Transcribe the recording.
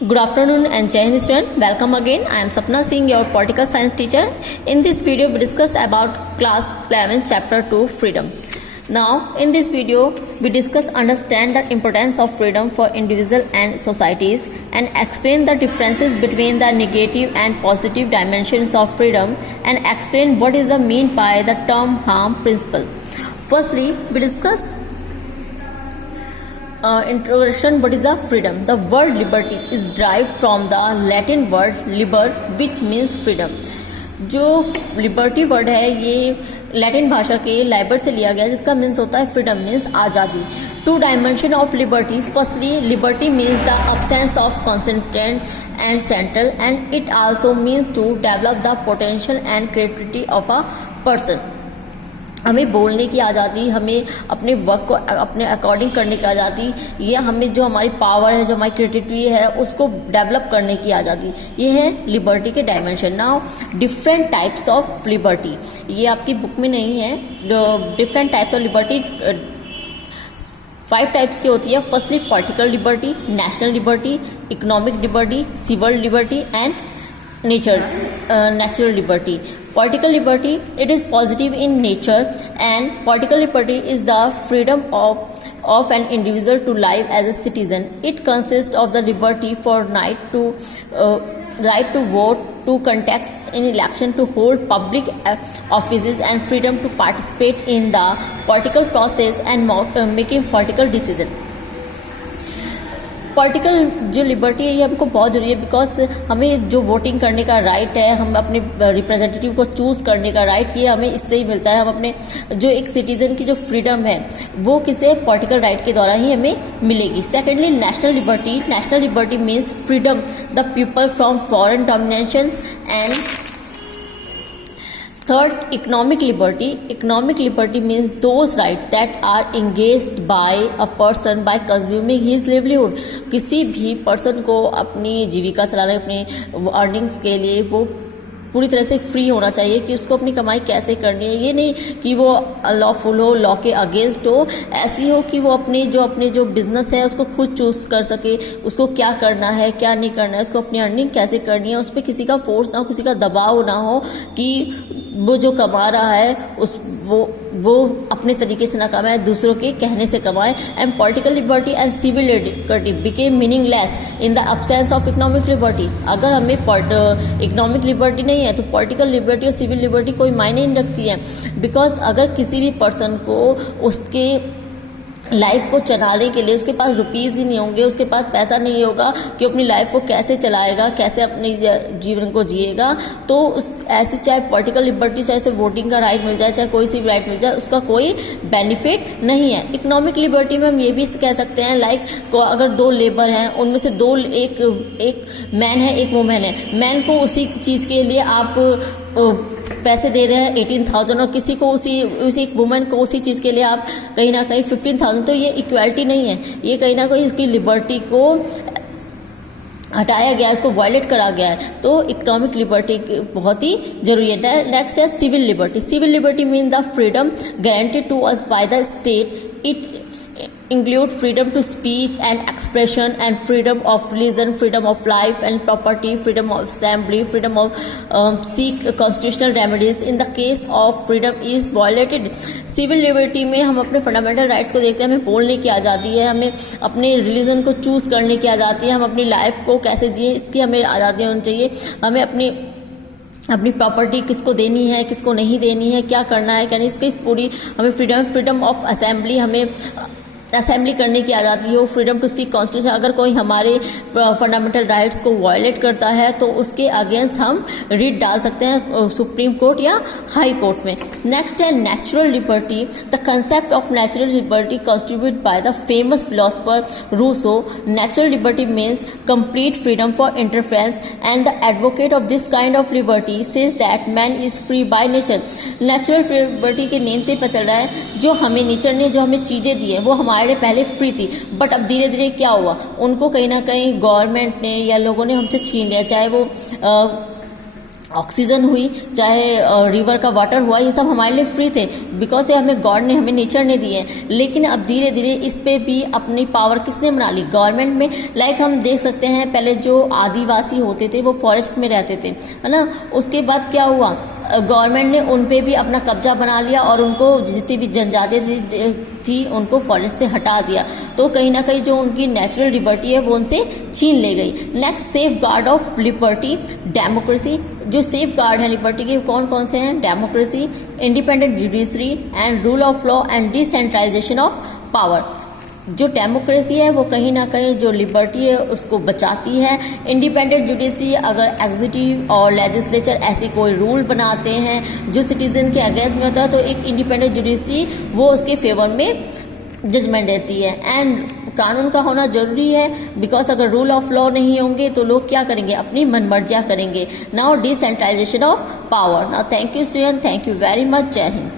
Good afternoon and Jai Hind student. Welcome again. I am Sapna Singh, your political science teacher. In this video, we discuss about class 11, chapter 2, freedom. Now, in this video, we discuss understand the importance of freedom for individual and societies and explain the differences between the negative and positive dimensions of freedom and explain what is the mean by the term harm principle. Firstly, we discuss introduction. What is the freedom? The word liberty is derived from the Latin word liber, which means freedom. जो liberty word है ये Latin भाषा के Liber से लिया गया है, जिसका मीन्स होता है फ्रीडम, मीन्स आज़ादी. Two dimension of liberty. Firstly, liberty means the absence of concentrate and central and it also means to develop the potential and creativity of a person. हमें बोलने की आज़ादी, हमें अपने वर्क को अपने अकॉर्डिंग करने की आज़ादी, ये हमें जो हमारी पावर है, जो हमारी क्रिएटिविटी है, उसको डेवलप करने की आज़ादी, ये है लिबर्टी के dimension. Now different types of liberty, ये आपकी बुक में नहीं है. Different types of liberty 5 types की होती है. Firstly political liberty, national liberty, economic liberty, civil liberty and natural liberty. Political liberty, it is positive in nature, and political liberty is the freedom of an individual to live as a citizen. It consists of the liberty for right to vote, to contest in election, to hold public offices, and freedom to participate in the political process and making political decisions. Political जो liberty है ये हमको बहुत ज़रूरी है, because हमें जो voting करने का राइट है, हम अपने रिप्रेजेंटेटिव को चूज़ करने का राइट, ये हमें इससे ही मिलता है. हम अपने जो एक सिटीजन की जो फ्रीडम है वो किसे पॉलिटिकल राइट के द्वारा ही हमें मिलेगी. Secondly national liberty. National liberty means freedom the people from foreign dominations. And Third, economic liberty. Economic liberty means those rights that are engaged by a person by consuming his livelihood. किसी भी person को अपनी जीविका चलाने, अपनी earnings के लिए वो पूरी तरह से फ्री होना चाहिए कि उसको अपनी कमाई कैसे करनी है. ये नहीं कि वो लॉफुल हो, लॉ के अगेंस्ट हो, ऐसी हो कि वो अपने जो बिजनेस है उसको खुद चूज कर सके, उसको क्या करना है क्या नहीं करना है, उसको अपनी अर्निंग कैसे करनी है, उस पर किसी का फोर्स ना हो, किसी का दबाव ना हो कि वो जो कमा रहा है वो अपने तरीके से ना कमाए, दूसरों के कहने से कमाए. And political liberty and civil liberty became meaningless in the absence of economic liberty. अगर हमें इकोनॉमिक लिबर्टी नहीं है तो पॉलिटिकल लिबर्टी और सिविल लिबर्टी कोई मायने नहीं रखती है. बिकॉज अगर किसी भी पर्सन को उसके लाइफ को चलाने के लिए उसके पास रुपीज़ ही नहीं होंगे, उसके पास पैसा नहीं होगा कि अपनी लाइफ को कैसे चलाएगा, कैसे अपने जीवन को जिएगा, तो उस ऐसे चाहे पॉलिटिकल लिबर्टी, चाहे उसे वोटिंग का राइट मिल जाए, चाहे कोई सी भी राइट मिल जाए, उसका कोई बेनिफिट नहीं है. इकोनॉमिक लिबर्टी में हम ये भी कह सकते हैं, लाइक अगर 2 लेबर हैं, उनमें से एक मैन है, एक वुमेन है. मैन को उसी चीज़ के लिए आप पैसे दे रहे हैं 18,000 और किसी को उसी एक वुमेन को उसी चीज़ के लिए आप कहीं ना कहीं 15,000, तो ये इक्वालिटी नहीं है. ये कहीं ना कहीं उसकी लिबर्टी को हटाया गया है, इसको वायलेट करा गया है. तो इकोनॉमिक लिबर्टी बहुत ही जरूरी है. नेक्स्ट है civil liberty. Civil liberty mean the freedom guaranteed to us by the state. It include freedom to speech and expression and freedom of religion, freedom of life and property, freedom of assembly, freedom of seek constitutional remedies in the case of freedom is violated. Civil liberty में हम अपने fundamental rights को देखते हैं. हमें बोलने की आज़ादी है, हमें अपने रिलीजन को चूज़ करने की आज़ादी है, हम अपनी लाइफ को कैसे जिए इसकी हमें आज़ादी होनी चाहिए. हमें अपनी प्रॉपर्टी किसको देनी है, किसको नहीं देनी है, क्या करना है, यानी इसकी पूरी हमें फ्रीडम ऑफ असेंबली, हमें असेंबली करने की आज़ादी हो. Freedom to seek constitution. अगर कोई हमारे फंडामेंटल राइट्स को वायलेट करता है तो उसके अगेंस्ट हम रिट डाल सकते हैं सुप्रीम कोर्ट या हाई कोर्ट में. नेक्स्ट है natural liberty. The concept of natural liberty constitute by the famous philosopher Rousseau. Natural liberty means complete freedom for interference and the advocate of this kind of liberty says that man is free by nature. Natural liberty के name से ही पता चल रहा है जो हमें nature ने जो हमें चीज़ें दी है वो हमारे लिए पहले फ्री थी, बट अब धीरे धीरे क्या हुआ, उनको कहीं ना कहीं गवर्नमेंट ने या लोगों ने हमसे छीन लिया. चाहे वो ऑक्सीजन हुई, चाहे रिवर का वाटर हुआ, ये सब हमारे लिए फ्री थे, बिकॉज ये हमें गॉड ने, हमें नेचर ने दिए हैं। लेकिन अब धीरे धीरे इस पे भी अपनी पावर किसने बना ली? गवर्नमेंट में। लाइक हम देख सकते हैं पहले जो आदिवासी होते थे वो फॉरेस्ट में रहते थे, है ना। उसके बाद क्या हुआ, गवर्नमेंट ने उन पे भी अपना कब्जा बना लिया और उनको जितनी भी जनजाति थी उनको फॉरेस्ट से हटा दिया। तो कहीं ना कहीं जो उनकी नेचुरल लिबर्टी है वो उनसे छीन ले गई। Next, safeguard of liberty, democracy. जो सेफ गार्ड है लिबर्टी के कौन कौन से हैं? Democracy, independent judiciary and rule of law and decentralisation of power. जो डेमोक्रेसी है वो कहीं ना कहीं जो लिबर्टी है उसको बचाती है। इंडिपेंडेंट जुडिशरी, अगर एग्जीक्यूटिव और लेजिस्लेचर ऐसी कोई रूल बनाते हैं जो सिटीजन के अगेंस्ट में होता है तो एक इंडिपेंडेंट जुडिशरी वो उसके फेवर में जजमेंट देती है। एंड कानून का होना जरूरी है, बिकॉज अगर रूल ऑफ लॉ नहीं होंगे तो लोग क्या करेंगे? अपनी मनमर्जियां करेंगे। Now decentralisation of power. Now thank you student, thank you very much, जय हिंद।